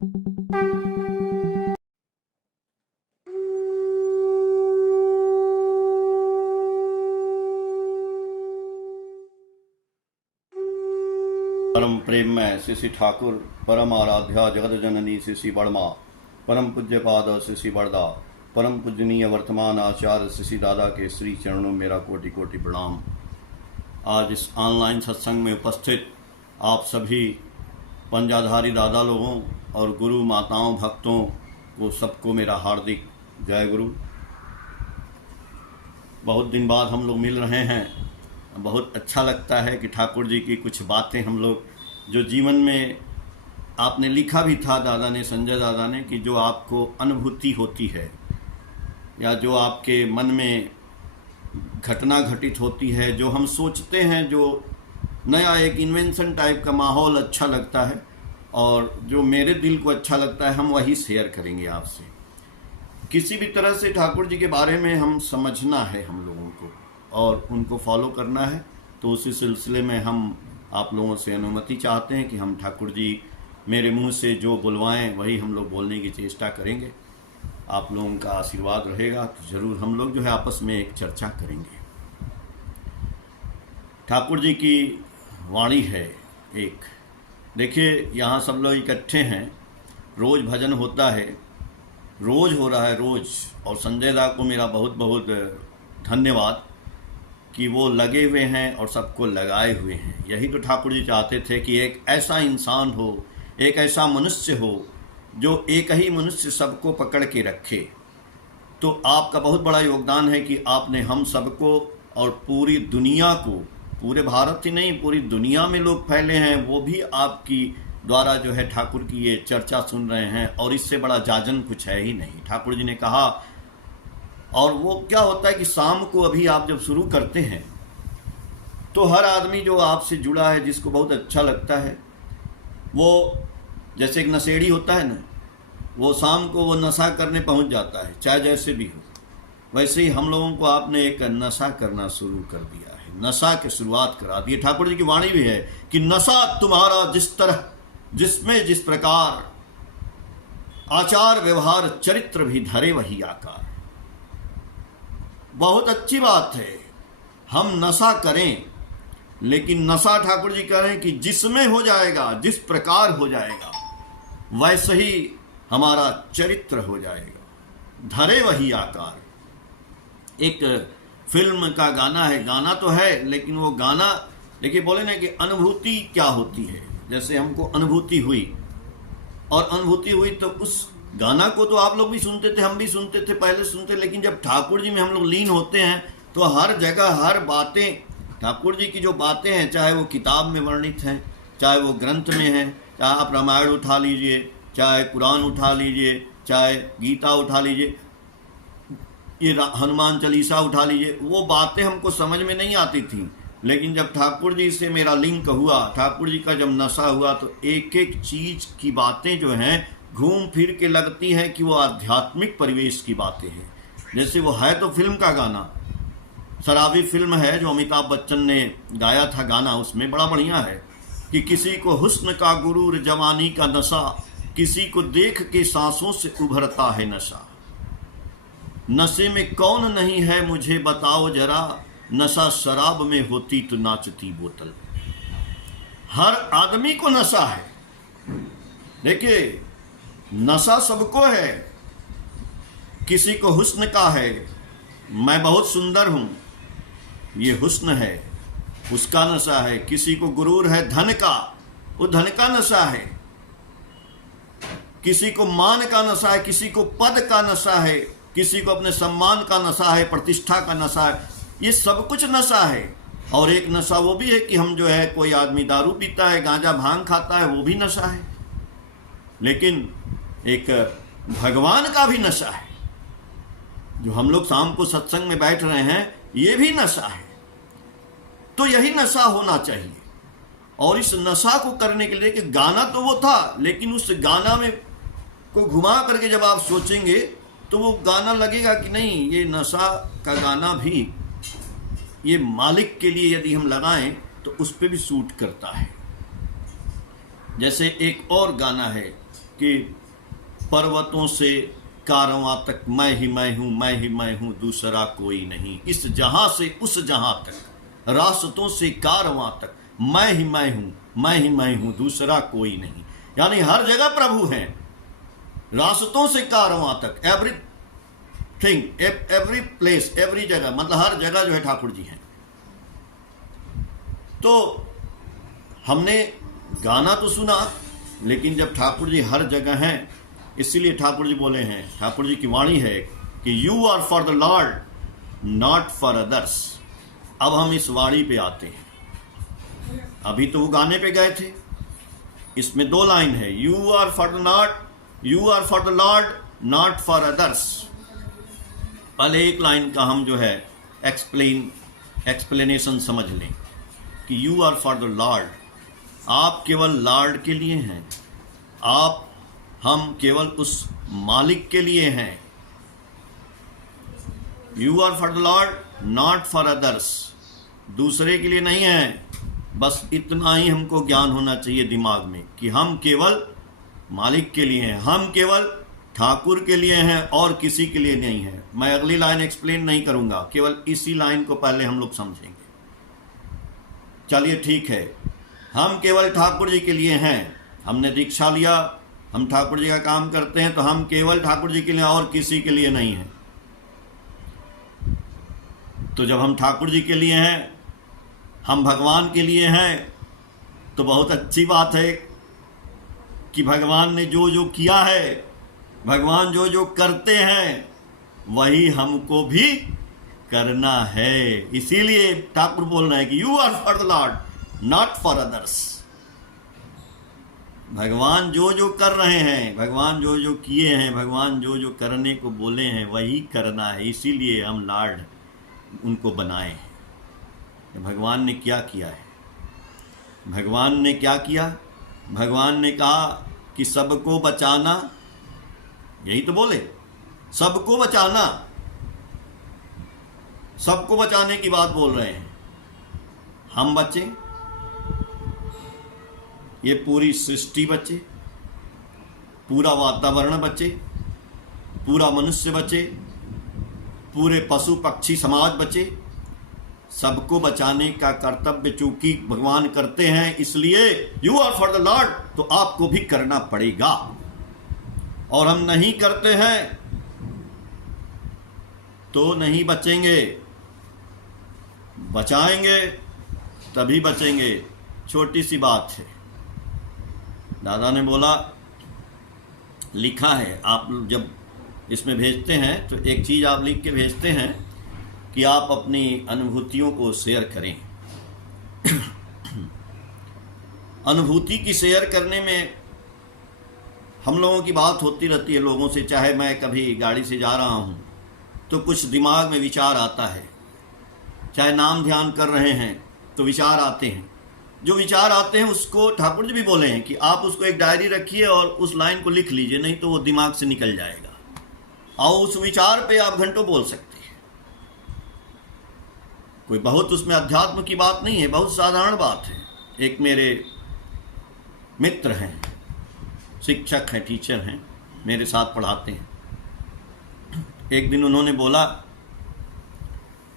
परम प्रेम में श्री श्री ठाकुर परम आराध्या जगत जननी श्री श्री बड़मा परम पूज्य पाद श्री श्री बड़दा परम पूजनीय वर्तमान आचार्य श्री श्री दादा के श्री चरणों मेरा कोटि कोटि प्रणाम। आज इस ऑनलाइन सत्संग में उपस्थित आप सभी पंजाधारी दादा लोगों और गुरु माताओं भक्तों को सबको मेरा हार्दिक जय गुरु। बहुत दिन बाद हम लोग मिल रहे हैं, बहुत अच्छा लगता है कि ठाकुर जी की कुछ बातें हम लोग जो जीवन में आपने लिखा भी था दादा ने, संजय दादा ने, कि जो आपको अनुभूति होती है या जो आपके मन में घटना घटित होती है, जो हम सोचते हैं, जो नया एक इन्वेंशन टाइप का माहौल अच्छा लगता है और जो मेरे दिल को अच्छा लगता है, हम वही शेयर करेंगे आपसे। किसी भी तरह से ठाकुर जी के बारे में हम समझना है हम लोगों को और उनको फॉलो करना है, तो उसी सिलसिले में हम आप लोगों से अनुमति चाहते हैं कि हम ठाकुर जी मेरे मुंह से जो बुलवाएं वही हम लोग बोलने की चेष्टा करेंगे। आप लोगों का आशीर्वाद रहेगा तो ज़रूर हम लोग जो है आपस में एक चर्चा करेंगे। ठाकुर जी की वाणी है एक, देखिए यहाँ सब लोग इकट्ठे हैं, रोज़ भजन होता है, रोज़ हो रहा है रोज़, और संजय दा को मेरा बहुत बहुत धन्यवाद कि वो लगे हुए हैं और सबको लगाए हुए हैं। यही तो ठाकुर जी चाहते थे कि एक ऐसा इंसान हो, एक ऐसा मनुष्य हो जो एक ही मनुष्य सबको पकड़ के रखे। तो आपका बहुत बड़ा योगदान है कि आपने हम सबको और पूरी दुनिया को, पूरे भारत ही नहीं पूरी दुनिया में लोग फैले हैं, वो भी आपकी द्वारा जो है ठाकुर की ये चर्चा सुन रहे हैं, और इससे बड़ा जाजन कुछ है ही नहीं। ठाकुर जी ने कहा, और वो क्या होता है कि शाम को अभी आप जब शुरू करते हैं तो हर आदमी जो आपसे जुड़ा है, जिसको बहुत अच्छा लगता है, वो जैसे एक नशेड़ी होता है ना, वो शाम को वो नशा करने पहुंच जाता है, चाहे जैसे भी हो। वैसे ही हम लोगों को आपने एक नशा करना शुरू कर दिया है, नशा की शुरुआत करा दी। ठाकुर जी की वाणी भी है कि नशा तुम्हारा जिस तरह, जिसमें जिस प्रकार आचार व्यवहार चरित्र भी धरे वही आकार। बहुत अच्छी बात है हम नशा करें, लेकिन नशा ठाकुर जी कह रहे हैं कि जिसमें हो जाएगा, जिस प्रकार हो जाएगा, वैसे ही हमारा चरित्र हो जाएगा, धरे वही आकार। एक फिल्म का गाना है, गाना तो है लेकिन वो गाना देखिए, बोले ना कि अनुभूति क्या होती है। जैसे हमको अनुभूति हुई, और अनुभूति हुई तो उस गाना को तो आप लोग भी सुनते थे, हम भी सुनते थे, पहले सुनते, लेकिन जब ठाकुर जी में हम लोग लीन होते हैं तो हर जगह हर बातें ठाकुर जी की जो बातें हैं, चाहे वो किताब में वर्णित हैं, चाहे वो ग्रंथ में हैं, चाहे आप रामायण उठा लीजिए, चाहे कुरान उठा लीजिए, चाहे गीता उठा लीजिए, ये हनुमान चालीसा उठा लीजिए, वो बातें हमको समझ में नहीं आती थी। लेकिन जब ठाकुर जी से मेरा लिंक हुआ, ठाकुर जी का जब नशा हुआ, तो एक एक चीज़ की बातें जो हैं घूम फिर के लगती हैं कि वो आध्यात्मिक परिवेश की बातें हैं। जैसे वो है तो फिल्म का गाना, शराबी फिल्म है जो अमिताभ बच्चन ने गाया था गाना, उसमें बड़ा बढ़िया है कि किसी को हुस्न का गुरूर जवानी का नशा, किसी को देख के सांसों से उभरता है नशा, नशे में कौन नहीं है मुझे बताओ जरा, नशा शराब में होती तो नाचती बोतल। हर आदमी को नशा है, देखिए नशा सबको है। किसी को हुस्न का है, मैं बहुत सुंदर हूं, ये हुस्न है, उसका नशा है। किसी को गुरूर है धन का, वो धन का नशा है। किसी को मान का नशा है, किसी को पद का नशा है, किसी को अपने सम्मान का नशा है, प्रतिष्ठा का नशा है। ये सब कुछ नशा है। और एक नशा वो भी है कि हम जो है, कोई आदमी दारू पीता है, गांजा भांग खाता है, वो भी नशा है। लेकिन एक भगवान का भी नशा है, जो हम लोग शाम को सत्संग में बैठ रहे हैं, ये भी नशा है। तो यही नशा होना चाहिए। और इस नशा को करने के लिए कि गाना तो वो था, लेकिन उस गाना में को घुमा करके जब आप सोचेंगे तो वो गाना लगेगा कि नहीं, ये नशा का गाना भी ये मालिक के लिए यदि हम लगाएं तो उस पर भी सूट करता है। जैसे एक और गाना है कि पर्वतों से कारवां तक मैं ही मैं हूँ, मैं ही मैं हूँ, दूसरा कोई नहीं। इस जहां से उस जहां तक, रास्तों से कारवां तक मैं ही मैं हूँ, मैं ही मैं हूँ, दूसरा कोई नहीं। यानी हर जगह प्रभु हैं, रास्तों से कारवां तक, एवरीथिंग, एवरी प्लेस, एवरी जगह, मतलब हर जगह जो है ठाकुर जी हैं। तो हमने गाना तो सुना, लेकिन जब ठाकुर जी हर जगह हैं, इसीलिए ठाकुर जी बोले हैं, ठाकुर जी की वाणी है कि you are for the Lord not for others. अब हम इस वाणी पे आते हैं। अभी तो वो गाने पे गए थे, इसमें 2 लाइन है, you are for the Lord not for others. पहले एक लाइन का हम जो है एक्सप्लेनेशन समझ लें कि you are for the Lord, आप केवल लॉर्ड के लिए हैं, हम केवल उस मालिक के लिए हैं। You are for the Lord not for others, दूसरे के लिए नहीं है। बस इतना ही हमको ज्ञान होना चाहिए दिमाग में कि हम केवल मालिक के लिए हैं, हम केवल ठाकुर के लिए हैं और किसी के लिए नहीं है। मैं अगली लाइन एक्सप्लेन नहीं करूंगा, केवल इसी लाइन को पहले हम लोग समझेंगे। चलिए ठीक है, हम केवल ठाकुर जी के लिए हैं। हमने दीक्षा लिया, हम ठाकुर जी का काम करते हैं, तो हम केवल ठाकुर जी के लिए और किसी के लिए नहीं हैं। तो जब हम ठाकुर जी के लिए हैं, हम भगवान के लिए हैं, तो बहुत अच्छी बात है कि भगवान ने जो जो किया है, भगवान जो जो करते हैं, वही हमको भी करना है। इसीलिए ठाकुर बोल रहे हैं कि you are for the Lord not for others. भगवान जो जो कर रहे हैं, भगवान जो जो किए हैं, भगवान जो जो करने को बोले हैं, वही करना है। इसीलिए हम लॉर्ड उनको बनाए हैं। भगवान ने क्या किया है? भगवान ने क्या किया? भगवान ने कहा कि सबको बचाना, यही तो बोले, सबको बचाना, सबको बचाने की बात बोल रहे हैं। हम बचे, ये पूरी सृष्टि बचे, पूरा वातावरण बचे, पूरा मनुष्य बचे, पूरे पशु पक्षी समाज बचे। सबको बचाने का कर्तव्य चूंकि भगवान करते हैं, इसलिए you are for the Lord, तो आपको भी करना पड़ेगा। और हम नहीं करते हैं तो नहीं बचेंगे, बचाएंगे तभी बचेंगे। छोटी सी बात है, दादा ने बोला, लिखा है, आप जब इसमें भेजते हैं तो एक चीज़ आप लिख के भेजते हैं कि आप अपनी अनुभूतियों को शेयर करें। अनुभूति की शेयर करने में हम लोगों की बात होती रहती है लोगों से, चाहे मैं कभी गाड़ी से जा रहा हूँ तो कुछ दिमाग में विचार आता है, चाहे नाम ध्यान कर रहे हैं तो विचार आते हैं। जो विचार आते हैं उसको ठाकुर जी भी बोले हैं कि आप उसको एक डायरी रखिए और उस लाइन को लिख लीजिए, नहीं तो वो दिमाग से निकल जाएगा और उस विचार पे आप घंटों बोल सकते हैं। कोई बहुत उसमें अध्यात्म की बात नहीं है, बहुत साधारण बात है। एक मेरे मित्र हैं, शिक्षक हैं, टीचर हैं, मेरे साथ पढ़ाते हैं। एक दिन उन्होंने बोला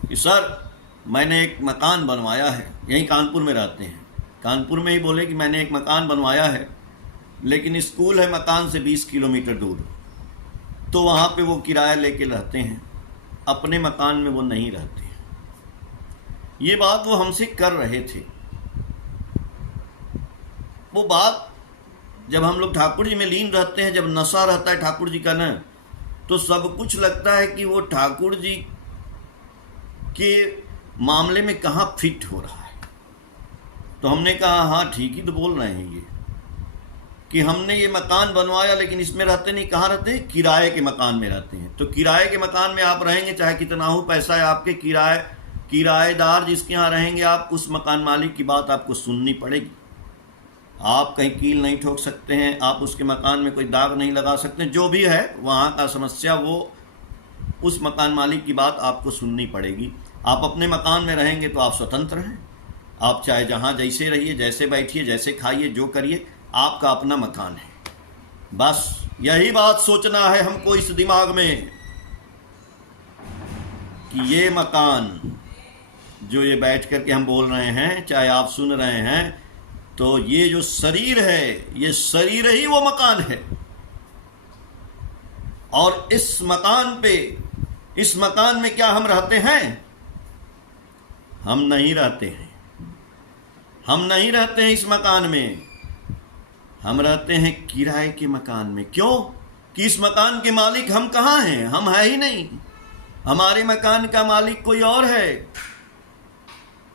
कि सर मैंने एक मकान बनवाया है, यहीं कानपुर में रहते हैं, कानपुर में ही बोले कि मैंने एक मकान बनवाया है, लेकिन स्कूल है मकान से 20 किलोमीटर दूर, तो वहाँ पे वो किराया लेके रहते हैं, अपने मकान में वो नहीं रहते। ये बात वो हमसे कर रहे थे। वो बात जब हम लोग ठाकुर जी में लीन रहते हैं, जब नशा रहता है ठाकुर जी का न, तो सब कुछ लगता है कि वो ठाकुर जी के मामले में कहाँ फिट हो रहा है। तो हमने कहा हाँ ठीक ही तो बोल रहे हैं ये, कि हमने ये मकान बनवाया लेकिन इसमें रहते नहीं। कहाँ रहते हैं? किराए के मकान में रहते हैं। तो किराए के मकान में आप रहेंगे, चाहे कितना हो पैसा है आपके, किराएदार जिसके यहाँ रहेंगे आप, उस मकान मालिक की बात आपको सुननी पड़ेगी। आप कहीं कील नहीं ठोक सकते हैं, आप उसके मकान में कोई दाग नहीं लगा सकते, जो भी है वहाँ का समस्या, वो उस मकान मालिक की बात आपको सुननी पड़ेगी। आप अपने मकान में रहेंगे तो आप स्वतंत्र हैं, आप चाहे जहाँ जैसे रहिए, जैसे बैठिए, जैसे खाइए, जो करिए, आपका अपना मकान है। बस यही बात सोचना है हमको इस दिमाग में कि ये मकान जो ये बैठ करके हम बोल रहे हैं, चाहे आप सुन रहे हैं, तो ये जो शरीर है, ये शरीर ही वो मकान है। और इस मकान में क्या हम रहते हैं? हम नहीं रहते हैं। हम नहीं रहते हैं इस मकान में, हम रहते हैं किराए के मकान में। क्यों? कि इस मकान के मालिक हम कहाँ हैं? हम है ही नहीं। हमारे मकान का मालिक कोई और है।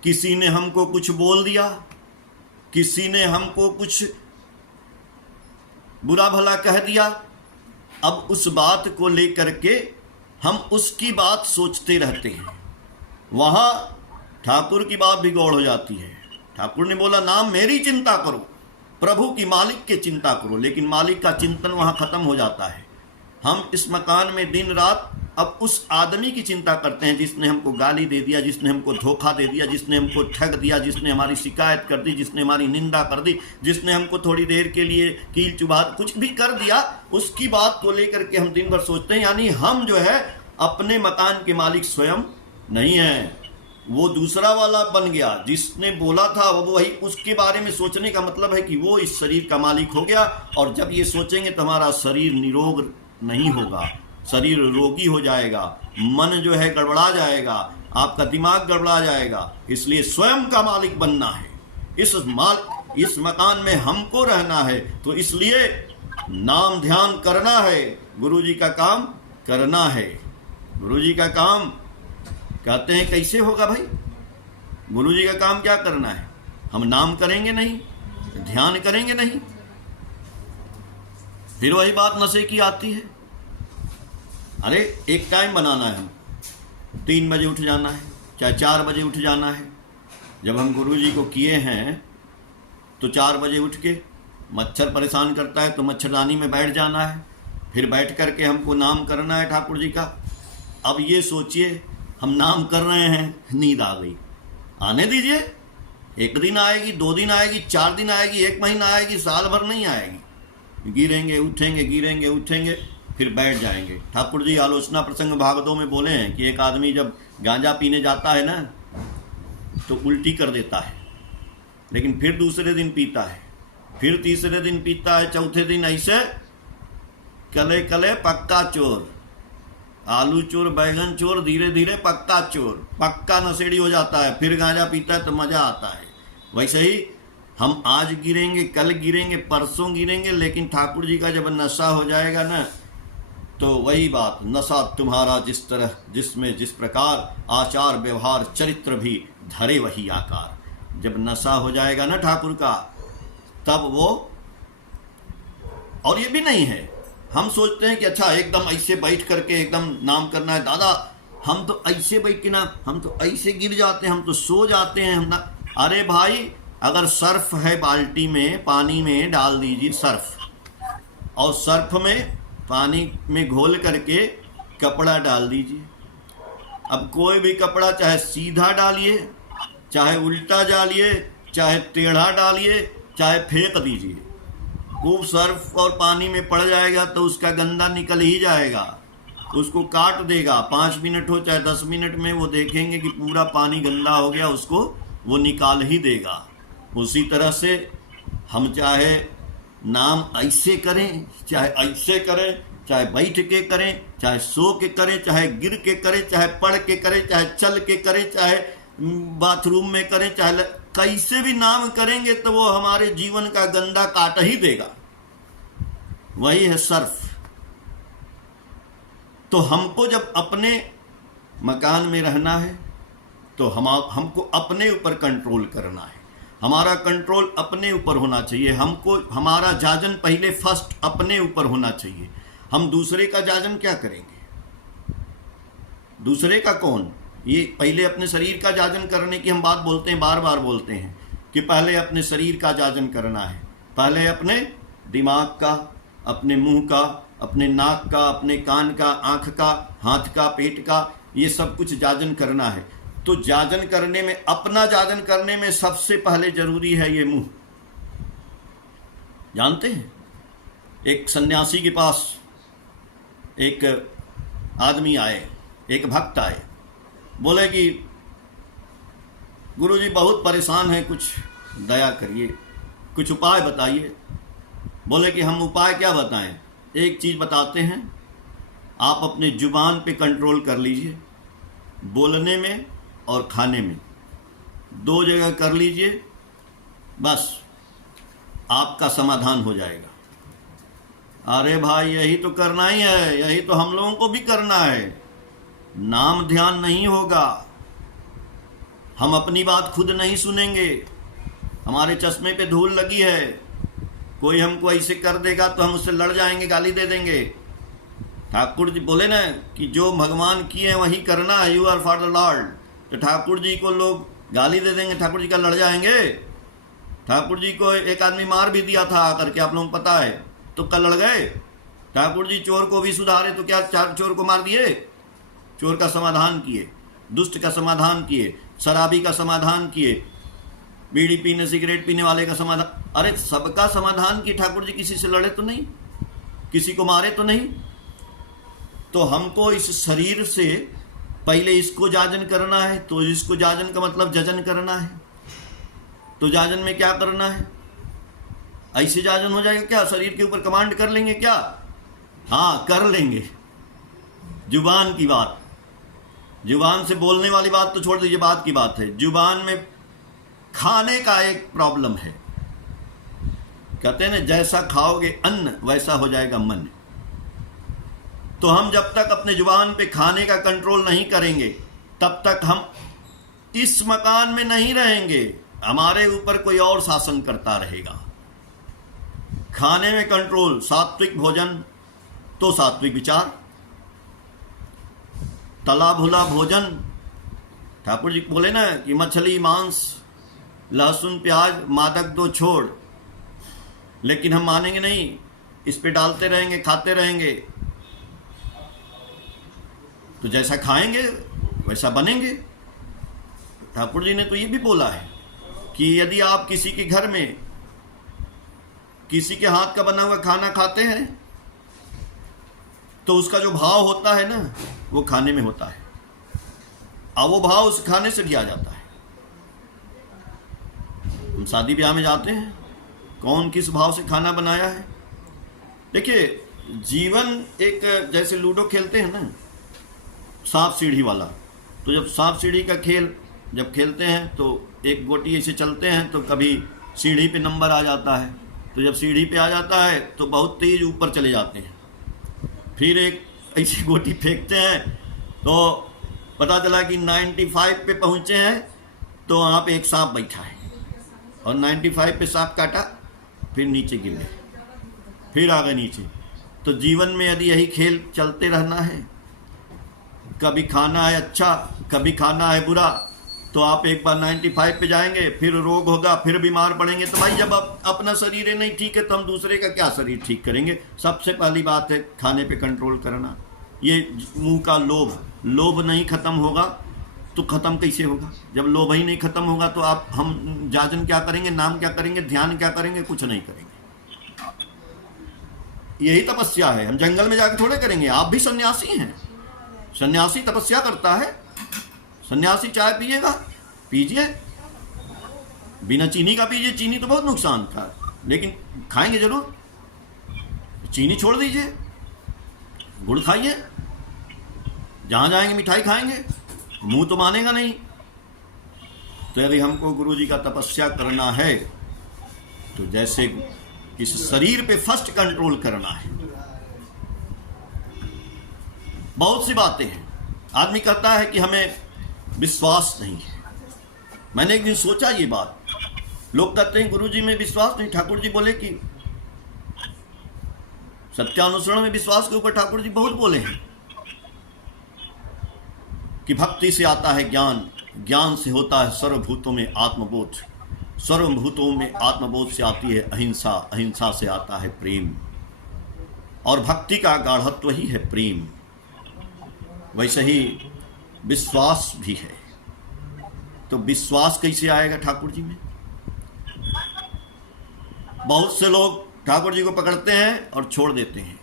किसी ने हमको कुछ बोल दिया, किसी ने हमको कुछ बुरा भला कह दिया, अब उस बात को लेकर के हम उसकी बात सोचते रहते हैं। वहां ठाकुर की बात भी गौड़ हो जाती है। ठाकुर ने बोला नाम मेरी चिंता करो, प्रभु की, मालिक की चिंता करो, लेकिन मालिक का चिंतन वहां खत्म हो जाता है। हम इस मकान में दिन रात अब उस आदमी की चिंता करते हैं जिसने हमको गाली दे दिया, जिसने हमको धोखा दे दिया, जिसने हमको ठग दिया, जिसने हमारी शिकायत कर दी, जिसने हमारी निंदा कर दी, जिसने हमको थोड़ी देर के लिए कील चुभा कुछ भी कर दिया, उसकी बात को लेकर के हम दिन भर सोचते हैं। यानी हम जो है अपने मकान के मालिक स्वयं नहीं है, वो दूसरा वाला बन गया। जिसने बोला था वो वही, उसके बारे में सोचने का मतलब है कि वो इस शरीर का मालिक हो गया। और जब ये सोचेंगे तो हमारा शरीर निरोग नहीं होगा, शरीर रोगी हो जाएगा, मन जो है गड़बड़ा जाएगा, आपका दिमाग गड़बड़ा जाएगा। इसलिए स्वयं का मालिक बनना है, इस मकान में हमको रहना है। तो इसलिए नाम ध्यान करना है, गुरु जी का काम करना है। गुरु जी का काम कहते हैं कैसे होगा भाई? गुरु जी का काम क्या करना है? हम नाम करेंगे नहीं, ध्यान करेंगे नहीं, फिर वही बात नशे की आती है। अरे एक टाइम बनाना है, हम 3 बजे उठ जाना है, चाहे 4 बजे उठ जाना है। जब हम गुरु जी को किए हैं तो 4 बजे उठ के, मच्छर परेशान करता है तो मच्छरदानी में बैठ जाना है, फिर बैठ करके हमको नाम करना है ठाकुर जी का। अब ये सोचिए हम नाम कर रहे हैं, नींद आ गई, आने दीजिए। 1 दिन आएगी, 2 दिन आएगी, 4 दिन आएगी, 1 महीना आएगी, साल भर नहीं आएगी। गिरेंगे उठेंगे, गिरेंगे उठेंगे, फिर बैठ जाएंगे। ठाकुर जी आलोचना प्रसंग भाग 2 में बोले हैं कि एक आदमी जब गांजा पीने जाता है ना तो उल्टी कर देता है, लेकिन फिर दूसरे दिन पीता है, फिर तीसरे दिन पीता है, चौथे दिन ऐसे कले कले पक्का चोर, आलू चोर, बैगन चोर, धीरे धीरे पक्का चोर, पक्का नशेड़ी हो जाता है। फिर गांजा पीता है तो मजा आता है। वैसे ही हम आज गिरेंगे, कल गिरेंगे, परसों गिरेंगे, लेकिन ठाकुर जी का जब नशा हो जाएगा ना तो वही बात, नशा तुम्हारा जिस तरह जिसमें जिस प्रकार आचार व्यवहार चरित्र भी धरे वही आकार। जब नशा हो जाएगा ना ठाकुर का, तब वो, और ये भी नहीं है हम सोचते हैं कि अच्छा एकदम ऐसे बैठ करके एकदम नाम करना है। दादा हम तो ऐसे बैठ के ना, हम तो ऐसे गिर जाते हैं, हम तो सो जाते हैं, हम ना। अरे भाई अगर सर्फ है बाल्टी में, पानी में डाल दीजिए सर्फ, और सर्फ में पानी में घोल करके कपड़ा डाल दीजिए। अब कोई भी कपड़ा, चाहे सीधा डालिए, चाहे उल्टा डालिए, चाहे टेढ़ा डालिए, चाहे फेंक दीजिए, खूब सर्फ और पानी में पड़ जाएगा तो उसका गंदा निकल ही जाएगा, उसको काट देगा। 5 मिनट हो चाहे 10 मिनट में वो देखेंगे कि पूरा पानी गंदा हो गया, उसको वो निकाल ही देगा। उसी तरह से हम चाहे नाम ऐसे करें, चाहे ऐसे करें, चाहे बैठ के करें, चाहे सो के करें, चाहे गिर के करें, चाहे पढ़ के करें, चाहे चल के करें, चाहे बाथरूम में करें, चाहे कैसे भी नाम करेंगे तो वो हमारे जीवन का गंदा काट ही देगा। वही है सर्फ। तो हमको जब अपने मकान में रहना है तो हमको अपने ऊपर कंट्रोल करना है। हमारा कंट्रोल अपने ऊपर होना चाहिए। हमको हमारा जाजन पहले फर्स्ट अपने ऊपर होना चाहिए। हम दूसरे का जाजन क्या करेंगे? दूसरे का कौन? ये पहले अपने शरीर का जाजन करने की हम बात बोलते हैं, बार बार बोलते हैं कि पहले अपने शरीर का जाजन करना है, पहले अपने दिमाग का, अपने मुंह का, अपने नाक का, अपने कान का, आंख का, हाथ का, पेट का, ये सब कुछ जाजन करना है। तो जाजन करने में, अपना जाजन करने में सबसे पहले जरूरी है ये मुंह। जानते हैं एक सन्यासी के पास एक आदमी आए, एक भक्त आए, बोले कि गुरुजी बहुत परेशान हैं, कुछ दया करिए, कुछ उपाय बताइए। बोले कि हम उपाय क्या बताएं, एक चीज़ बताते हैं, आप अपने जुबान पे कंट्रोल कर लीजिए, बोलने में और खाने में, 2 जगह कर लीजिए, बस आपका समाधान हो जाएगा। अरे भाई यही तो करना ही है, यही तो हम लोगों को भी करना है। नाम ध्यान नहीं होगा, हम अपनी बात खुद नहीं सुनेंगे, हमारे चश्मे पे धूल लगी है, कोई हमको ऐसे कर देगा तो हम उससे लड़ जाएंगे, गाली दे देंगे। ठाकुर जी बोले ना कि जो भगवान किए हैं वही करना है, you are for the Lord. तो ठाकुर जी को लोग गाली दे देंगे, ठाकुर जी का लड़ जाएंगे। ठाकुर जी को एक आदमी मार भी दिया था आकर के, आप लोगों को पता है, तो कल लड़ गए। ठाकुर जी चोर को भी सुधारे तो क्या 4 चोर को मार दिए? चोर का समाधान किए, दुष्ट का समाधान किए, शराबी का समाधान किए, बीड़ी पीने सिगरेट पीने वाले का समाधान, अरे सबका समाधान किए। ठाकुर जी किसी से लड़े तो नहीं, किसी को मारे तो नहीं। तो हमको इस शरीर से पहले इसको जाजन करना है, तो इसको जाजन का मतलब जजन करना है। तो जाजन में क्या करना है? ऐसे जाजन हो जाएगा क्या? शरीर के ऊपर कमांड कर लेंगे क्या? हाँ कर लेंगे। जुबान की बात, जुबान से बोलने वाली बात तो छोड़ दीजिए, बात की बात है। जुबान में खाने का एक प्रॉब्लम है। कहते हैं ना, जैसा खाओगे अन्न वैसा हो जाएगा मन। तो हम जब तक अपने जुबान पे खाने का कंट्रोल नहीं करेंगे तब तक हम इस मकान में नहीं रहेंगे, हमारे ऊपर कोई और शासन करता रहेगा। खाने में कंट्रोल, सात्विक भोजन तो सात्विक विचार, तला भुला भोजन, ठाकुर जी बोले ना कि मछली मांस लहसुन प्याज मादक दो छोड़, लेकिन हम मानेंगे नहीं, इस पे डालते रहेंगे, खाते रहेंगे। तो जैसा खाएंगे वैसा बनेंगे। ठाकुर जी ने तो ये भी बोला है कि यदि आप किसी के घर में किसी के हाथ का बना हुआ खाना खाते हैं तो उसका जो भाव होता है ना, वो खाने में होता है, और वो भाव उस खाने से भी आ जाता है। हम शादी ब्याह में जाते हैं, कौन किस भाव से खाना बनाया है। देखिए जीवन एक, जैसे लूडो खेलते हैं ना, सांप सीढ़ी वाला, तो जब सांप सीढ़ी का खेल जब खेलते हैं तो एक गोटी ऐसे चलते हैं तो कभी सीढ़ी पे नंबर आ जाता है, तो जब सीढ़ी पे आ जाता है तो बहुत तेज ऊपर चले जाते हैं। फिर एक ऐसी गोटी फेंकते हैं तो पता चला कि 95 पे पहुंचे हैं, तो वहाँ पे एक सांप बैठा है और 95 पे सांप काटा, फिर नीचे गिर गए, फिर आ गए नीचे। तो जीवन में यदि यही खेल चलते रहना है, कभी खाना है अच्छा, कभी खाना है बुरा, तो आप एक बार 95 पे जाएंगे, फिर रोग होगा, फिर बीमार पड़ेंगे। तो भाई जब अपना शरीर नहीं ठीक है तो हम दूसरे का क्या शरीर ठीक करेंगे? सबसे पहली बात है खाने पे कंट्रोल करना। ये मुंह का लोभ, लोभ नहीं खत्म होगा तो खत्म कैसे होगा? जब लोभ ही नहीं खत्म होगा तो हम जाजन क्या करेंगे, नाम क्या करेंगे, ध्यान क्या करेंगे? कुछ नहीं करेंगे। यही तपस्या है। हम जंगल में जाकर थोड़े करेंगे। आप भी सन्यासी हैं, सन्यासी तपस्या करता है। सन्यासी चाय पिएगा, पीजिए, बिना चीनी का पीजिए, चीनी तो बहुत नुकसान था, लेकिन खाएंगे जरूर। चीनी छोड़ दीजिए, गुड़ खाइए, जहां जाएंगे मिठाई खाएंगे, मुंह तो मानेगा नहीं। तो यदि हमको गुरु जी का तपस्या करना है तो जैसे इस शरीर पे फर्स्ट कंट्रोल करना है। बहुत सी बातें हैं। आदमी कहता है कि हमें विश्वास नहीं है। मैंने एक दिन सोचा ये बात, लोग कहते हैं गुरु जी में विश्वास नहीं। ठाकुर जी बोले कि सत्यानुसरण में विश्वास के ऊपर ठाकुर जी बहुत बोले हैं कि भक्ति से आता है ज्ञान, ज्ञान से होता है सर्वभूतों में आत्मबोध, सर्वभूतों में आत्मबोध से आती है अहिंसा, अहिंसा से आता है प्रेम, और भक्ति का गाढ़त्व ही है प्रेम। वैसे ही विश्वास भी है। तो विश्वास कैसे आएगा ठाकुर जी में? बहुत से लोग ठाकुर जी को पकड़ते हैं और छोड़ देते हैं।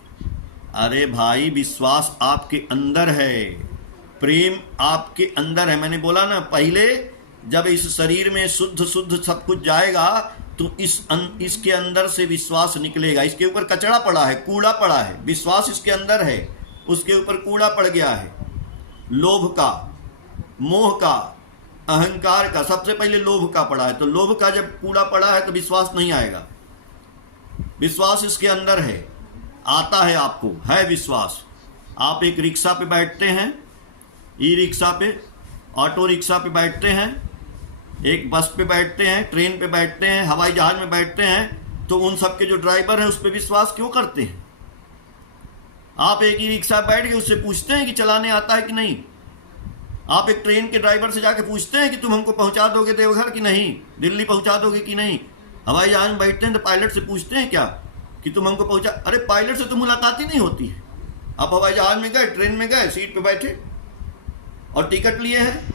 अरे भाई, विश्वास आपके अंदर है, प्रेम आपके अंदर है। मैंने बोला ना पहले, जब इस शरीर में शुद्ध शुद्ध सब कुछ जाएगा तो इसके अंदर से विश्वास निकलेगा। इसके ऊपर कचरा पड़ा है, कूड़ा पड़ा है, विश्वास इसके अंदर है, उसके ऊपर कूड़ा पड़ गया है, लोभ का, मोह का, अहंकार का। सबसे पहले लोभ का पड़ा है, तो लोभ का जब कूड़ा पड़ा है तो विश्वास नहीं आएगा। विश्वास इसके अंदर है, आता है, आपको है विश्वास। आप एक रिक्शा पे बैठते हैं, ई रिक्शा पे, ऑटो रिक्शा पे बैठते हैं, एक बस पे बैठते हैं, ट्रेन पे बैठते हैं, हवाई जहाज में बैठते हैं, तो उन सब के जो ड्राइवर हैं उस पर विश्वास क्यों करते हैं? आप एक ही रिक्शा बैठ के उससे पूछते हैं कि चलाने आता है कि नहीं? आप एक ट्रेन के ड्राइवर से जाके पूछते हैं कि तुम हमको पहुंचा दोगे देवघर कि नहीं, दिल्ली पहुंचा दोगे कि नहीं? हवाई जहाज में बैठते हैं तो पायलट से पूछते हैं क्या कि तुम हमको पहुंचा? अरे पायलट से तो मुलाकात ही नहीं होती है। आप हवाई जहाज में गए, ट्रेन में गए, सीट पे बैठे और टिकट लिए हैं,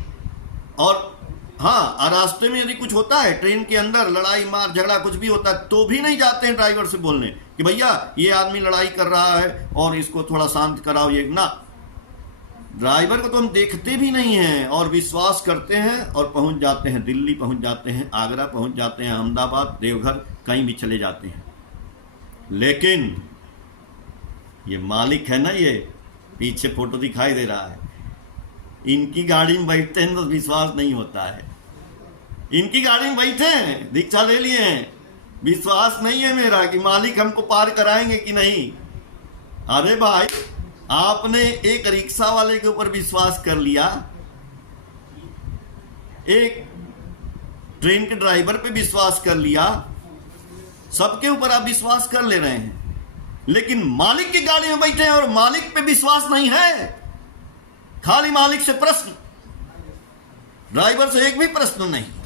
और हाँ, रास्ते में यदि कुछ होता है, ट्रेन के अंदर लड़ाई मार झगड़ा कुछ भी होता है, तो भी नहीं जाते हैं ड्राइवर से बोलने कि भैया ये आदमी लड़ाई कर रहा है और इसको थोड़ा शांत कराओ। ये ना, ड्राइवर को तो हम देखते भी नहीं हैं और विश्वास करते हैं और पहुंच जाते हैं, दिल्ली पहुंच जाते हैं, आगरा पहुंच जाते हैं, अहमदाबाद, देवघर, कहीं भी चले जाते हैं। लेकिन ये मालिक है ना, ये पीछे फोटो दिखाई दे रहा है, इनकी गाड़ी में बैठते हैं तो विश्वास नहीं होता है। इनकी गाड़ी में बैठे हैं, दीक्षा ले लिए हैं, विश्वास नहीं है मेरा कि मालिक हमको पार कराएंगे कि नहीं। अरे भाई, आपने एक रिक्शा वाले के ऊपर विश्वास कर लिया, एक ट्रेन के ड्राइवर पे विश्वास कर लिया, सबके ऊपर आप विश्वास कर ले रहे हैं, लेकिन मालिक की गाड़ी में बैठे हैं और मालिक पे विश्वास नहीं है। खाली मालिक से प्रश्न, ड्राइवर से एक भी प्रश्न नहीं।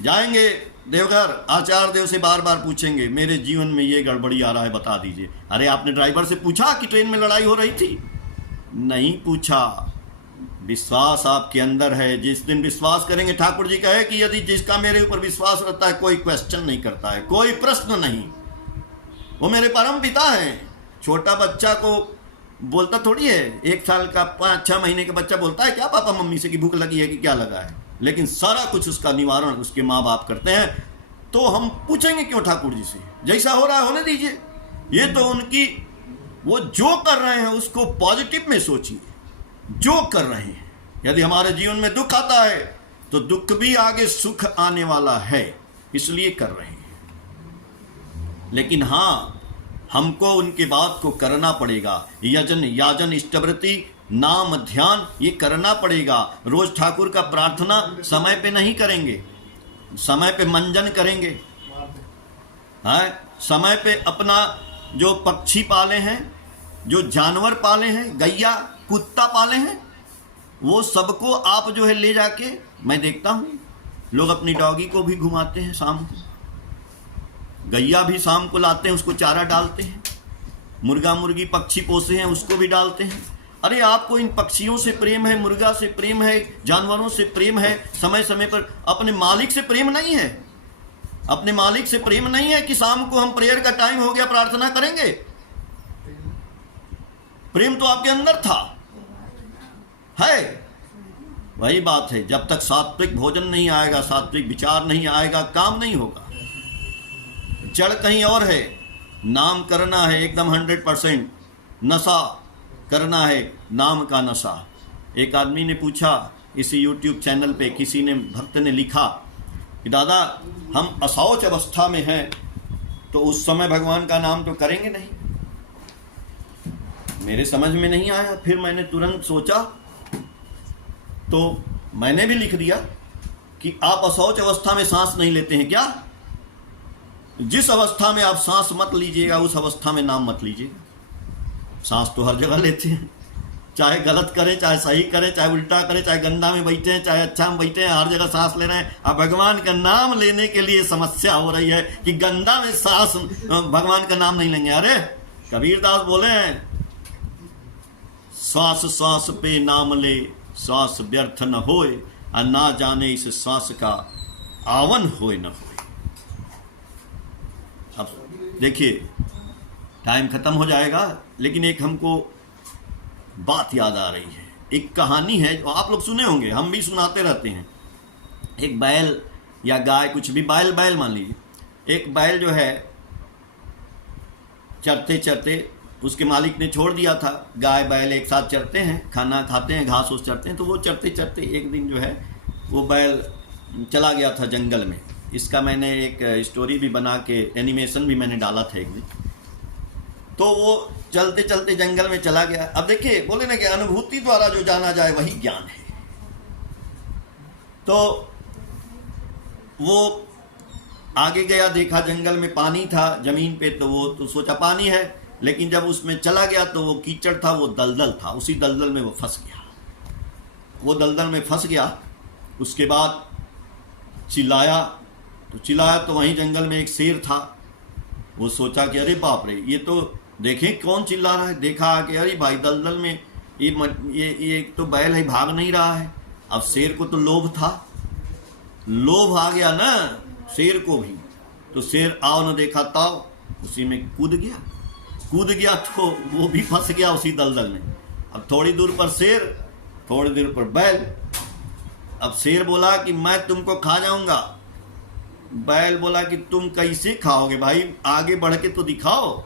जाएंगे देवघर, आचार्य देव से बार बार पूछेंगे मेरे जीवन में ये गड़बड़ी आ रहा है, बता दीजिए। अरे आपने ड्राइवर से पूछा कि ट्रेन में लड़ाई हो रही थी? नहीं पूछा। विश्वास आपके अंदर है। जिस दिन विश्वास करेंगे, ठाकुर जी कहे कि यदि जिसका मेरे ऊपर विश्वास रहता है, कोई क्वेश्चन नहीं करता है, कोई प्रश्न नहीं, वो मेरे परम पिता हैं। छोटा बच्चा को बोलता थोड़ी है, 1 साल का 5-6 महीने का बच्चा बोलता है क्या पापा मम्मी से कि भूख लगी है कि क्या लगा है? लेकिन सारा कुछ उसका निवारण उसके माँ बाप करते हैं। तो हम पूछेंगे क्यों ठाकुर जी से? जैसा हो रहा है होने दीजिए। ये तो उनकी, वो जो कर रहे हैं उसको पॉजिटिव में सोचिए, जो कर रहे हैं। यदि हमारे जीवन में दुख आता है तो दुख भी आगे सुख आने वाला है, इसलिए कर रहे हैं। लेकिन हाँ, हमको उनके बात को करना पड़ेगा। यजन, याजन, इष्टवृत्ति, नाम, ध्यान, ये करना पड़ेगा। रोज ठाकुर का प्रार्थना समय पे नहीं करेंगे, समय पे मंजन करेंगे, समय पे अपना जो पक्षी पाले हैं, जो जानवर पाले हैं, गैया कुत्ता पाले हैं, वो सबको आप जो है ले जाके, मैं देखता हूँ लोग अपनी डॉगी को भी घुमाते हैं शाम को, गैया भी शाम को लाते हैं, उसको चारा डालते हैं, मुर्गा मुर्गी पक्षी पोसे हैं उसको भी डालते हैं। अरे आपको इन पक्षियों से प्रेम है, मुर्गा से प्रेम है, जानवरों से प्रेम है, समय समय पर अपने मालिक से प्रेम नहीं है? अपने मालिक से प्रेम नहीं है कि शाम को हम प्रेयर का टाइम हो गया प्रार्थना करेंगे? प्रेम तो आपके अंदर था, है। वही बात है, जब तक सात्विक भोजन नहीं आएगा, सात्विक विचार नहीं आएगा, काम नहीं होगा। जड़ कहीं और है। नाम करना है एकदम 100%, नशा करना है, नाम का नशा। एक आदमी ने पूछा इसी YouTube चैनल पे, किसी ने, भक्त ने लिखा कि दादा हम अशौच अवस्था में हैं तो उस समय भगवान का नाम तो करेंगे नहीं। मेरे समझ में नहीं आया, फिर मैंने तुरंत सोचा तो मैंने भी लिख दिया कि आप अशौच अवस्था में सांस नहीं लेते हैं क्या? जिस अवस्था में आप सांस मत लीजिएगा उस अवस्था में नाम मत लीजिएगा। सांस तो हर जगह लेते हैं, चाहे गलत करें, चाहे सही करें, चाहे उल्टा करें, चाहे गंदा में बैठे हैं, चाहे अच्छा में बैठे हैं, हर जगह सांस ले रहे हैं। अब भगवान का नाम लेने के लिए समस्या हो रही है कि गंदा में सांस, भगवान का नाम नहीं लेंगे। अरे कबीरदास बोले हैं, श्वास श्वास पे नाम ले, श्वास व्यर्थ न होए, और ना जाने इस श्वास का आवन होए न होए। देखिए टाइम ख़त्म हो जाएगा, लेकिन एक हमको बात याद आ रही है। एक कहानी है जो आप लोग सुने होंगे, हम भी सुनाते रहते हैं। एक बैल या गाय, कुछ भी, बैल मान लीजिए। एक बैल जो है चरते चरते उसके मालिक ने छोड़ दिया था। गाय बैल एक साथ चरते हैं, खाना खाते हैं, घास उस चरते हैं। तो वो चरते चरते एक दिन जो है वो बैल चला गया था जंगल में। इसका मैंने एक स्टोरी भी बना के एनिमेशन भी मैंने डाला था एक दिन। तो वो चलते चलते जंगल में चला गया। अब देखिए, बोले ना कि अनुभूति द्वारा जो जाना जाए वही ज्ञान है। तो वो आगे गया, देखा जंगल में पानी था जमीन पे, तो वो तो सोचा पानी है, लेकिन जब उसमें चला गया तो वो कीचड़ था, वो दलदल था। उसी दलदल में वो फंस गया। वो दलदल में फंस गया। उसके बाद चिल्लाया तो वहीं जंगल में एक शेर था। वो सोचा कि अरे बाप रे, ये तो देखें कौन चिल्ला रहा है। देखा कि अरे भाई दलदल में ये तो बैल है, भाग नहीं रहा है। अब शेर को तो लोभ था, लोभ आ गया ना शेर को भी। तो शेर आओ न देखा ताओ, उसी में कूद गया तो वो भी फंस गया उसी दलदल में। अब थोड़ी दूर पर शेर, थोड़ी दूर पर बैल। अब शेर बोला कि मैं तुमको खा जाऊंगा। बैल बोला कि तुम कैसे खाओगे भाई, आगे बढ़ के तो दिखाओ।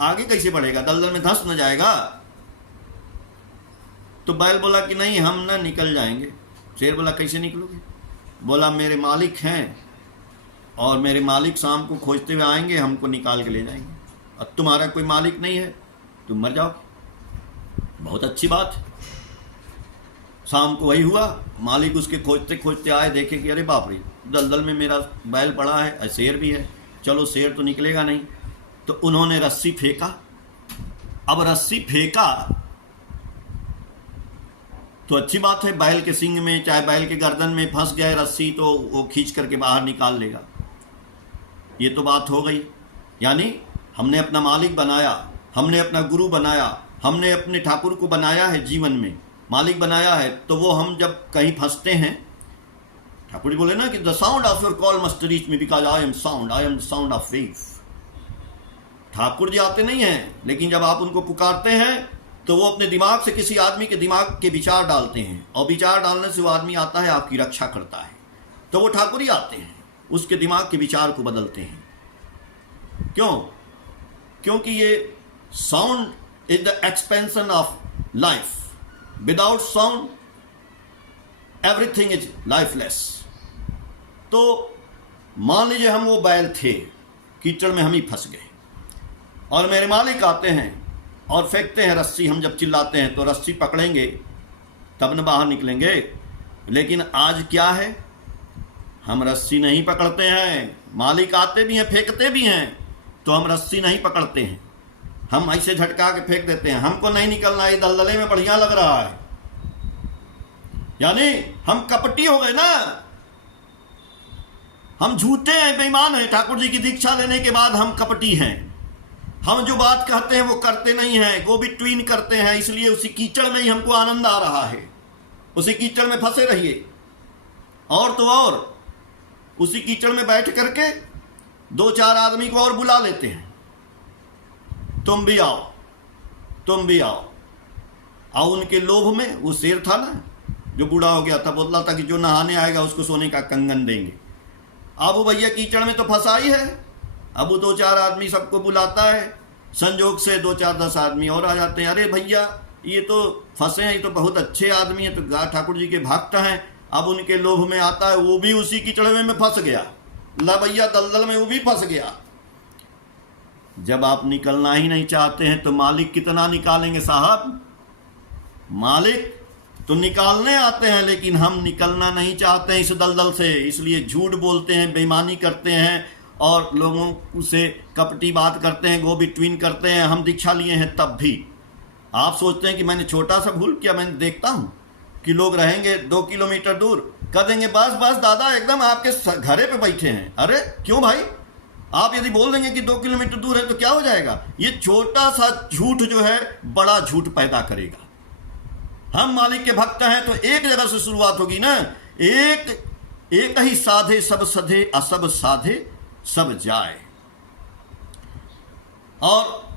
आगे कैसे बढ़ेगा, दलदल में धंस न जाएगा। तो बैल बोला कि नहीं, हम ना निकल जाएंगे। शेर बोला कैसे निकलोगे? बोला मेरे मालिक हैं और मेरे मालिक शाम को खोजते हुए आएंगे, हमको निकाल के ले जाएंगे। अब तुम्हारा कोई मालिक नहीं है, तुम मर जाओ। बहुत अच्छी बात। शाम को वही हुआ, मालिक उसके खोजते खोजते आए, देखे कि अरे बाप रे, दलदल में मेरा बैल पड़ा है, शेर भी है, चलो शेर तो निकलेगा नहीं। तो उन्होंने रस्सी फेंका। अब रस्सी फेंका तो अच्छी बात है, बैल के सींग में चाहे बैल के गर्दन में फंस जाए रस्सी तो वो खींच करके बाहर निकाल लेगा। ये तो बात हो गई। यानी हमने अपना मालिक बनाया, हमने अपना गुरु बनाया, हमने अपने ठाकुर को बनाया है, जीवन में मालिक बनाया है। तो वो हम जब कहीं फंसते हैं, ठाकुर जी बोले ना कि the sound of your call must reach me because I am the sound of faith. Thakur ji आते नहीं हैं, लेकिन जब आप उनको पुकारते हैं तो वो अपने दिमाग से किसी आदमी के दिमाग के विचार डालते हैं, और विचार डालने से वो आदमी आता है, आपकी रक्षा करता है। तो वो ठाकुर ही आते हैं, उसके दिमाग के विचार को बदलते हैं। क्यों? क्योंकि ये sound is the expansion of life. Without sound everything is lifeless. तो मान लीजिए हम वो बैल थे, कीचड़ में हम ही फंस गए, और मेरे मालिक आते हैं और फेंकते हैं रस्सी। हम जब चिल्लाते हैं तो रस्सी पकड़ेंगे तब न बाहर निकलेंगे। लेकिन आज क्या है, हम रस्सी नहीं पकड़ते हैं। मालिक आते भी हैं, फेंकते भी हैं, तो हम रस्सी नहीं पकड़ते हैं। हम ऐसे झटका के फेंक देते हैं, हमको नहीं निकलना, ये दलदले में बढ़िया लग रहा है। यानी हम कपटी हो गए ना, हम झूठे हैं, बेईमान हैं। ठाकुर जी की दीक्षा लेने के बाद हम कपटी हैं। हम जो बात कहते हैं वो करते नहीं हैं, वो भी ट्वीन करते हैं। इसलिए उसी कीचड़ में ही हमको आनंद आ रहा है। उसी कीचड़ में फंसे रहिए, और तो और उसी कीचड़ में बैठ करके दो चार आदमी को और बुला लेते हैं, तुम भी आओ, तुम भी आओ। और उनके लोभ में, वो शेर था ना जो बूढ़ा हो गया था, बोला था कि जो नहाने आएगा उसको सोने का कंगन देंगे। अब वो भैया कीचड़ में तो फंसा ही है। अब वो दो चार आदमी सबको बुलाता है, संजोग से 2 4 10 आदमी और आ जाते हैं। अरे भैया ये तो फंसे हैं, ये तो बहुत अच्छे आदमी हैं, तो ठाकुर जी के भक्त हैं। अब उनके लोभ में आता है, वो भी उसी कीचड़े में फंस गया। ला भैया दलदल में वो भी फंस गया। जब आप निकलना ही नहीं चाहते हैं तो मालिक कितना निकालेंगे साहब? मालिक तो निकालने आते हैं, लेकिन हम निकलना नहीं चाहते हैं इस दलदल से। इसलिए झूठ बोलते हैं, बेईमानी करते हैं, और लोगों से कपटी बात करते हैं, वो भी ट्वीन करते हैं। हम दीक्षा लिए हैं तब भी आप सोचते हैं कि मैंने छोटा सा भूल किया। मैंने देखता हूँ कि लोग रहेंगे 2 किलोमीटर दूर, कह देंगे बस बस दादा एकदम आपके घरे पे बैठे हैं। अरे क्यों भाई? आप यदि बोल देंगे कि 2 किलोमीटर दूर है तो क्या हो जाएगा? ये छोटा सा झूठ जो है बड़ा झूठ पैदा करेगा। हम मालिक के भक्त हैं तो एक जगह से शुरुआत होगी ना। एक ही साधे सब सधे, असब साधे सब जाए। और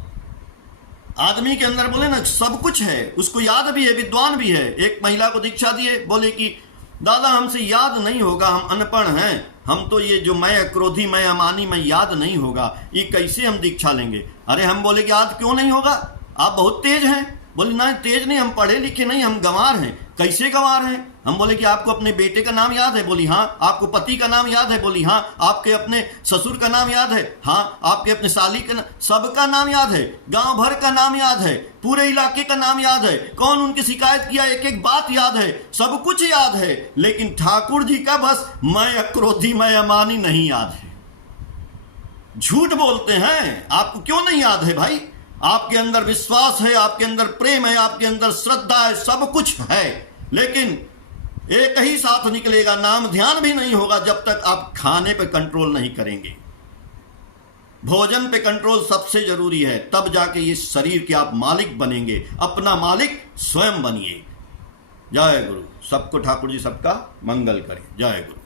आदमी के अंदर बोले ना सब कुछ है, उसको याद भी है, विद्वान भी है। एक महिला को दीक्षा दिए, बोले कि दादा हमसे याद नहीं होगा, हम अनपढ़ हैं, हम तो ये जो मैं क्रोधी मैं अमानी मैं याद नहीं होगा, ये कैसे हम दीक्षा लेंगे। अरे हम बोले कि याद क्यों नहीं होगा, आप बहुत तेज हैं। बोले ना तेज नहीं, हम पढ़े लिखे नहीं, हम गंवार हैं। कैसे गंवार हैं? हम बोले कि आपको अपने बेटे का नाम याद है? बोली हाँ। आपको पति का नाम याद है? बोली हाँ। आपके अपने ससुर का नाम याद है? हाँ। आपके अपने साली का नाम, सबका नाम याद है, गांव भर का नाम याद है, पूरे इलाके का नाम याद है, कौन उनकी शिकायत किया एक एक बात याद है, सब कुछ याद है। लेकिन ठाकुर जी का बस मैं अक्रोधी मैं अमानी नहीं याद है। झूठ बोलते हैं। आपको क्यों नहीं याद है भाई? आपके अंदर विश्वास है, आपके अंदर प्रेम है, आपके अंदर श्रद्धा है, सब कुछ है, लेकिन एक ही साथ निकलेगा, नाम ध्यान भी नहीं होगा जब तक आप खाने पे कंट्रोल नहीं करेंगे। भोजन पे कंट्रोल सबसे जरूरी है, तब जाके ये शरीर के आप मालिक बनेंगे। अपना मालिक स्वयं बनिए। जय गुरु। सबको ठाकुर जी सबका मंगल करें। जय गुरु।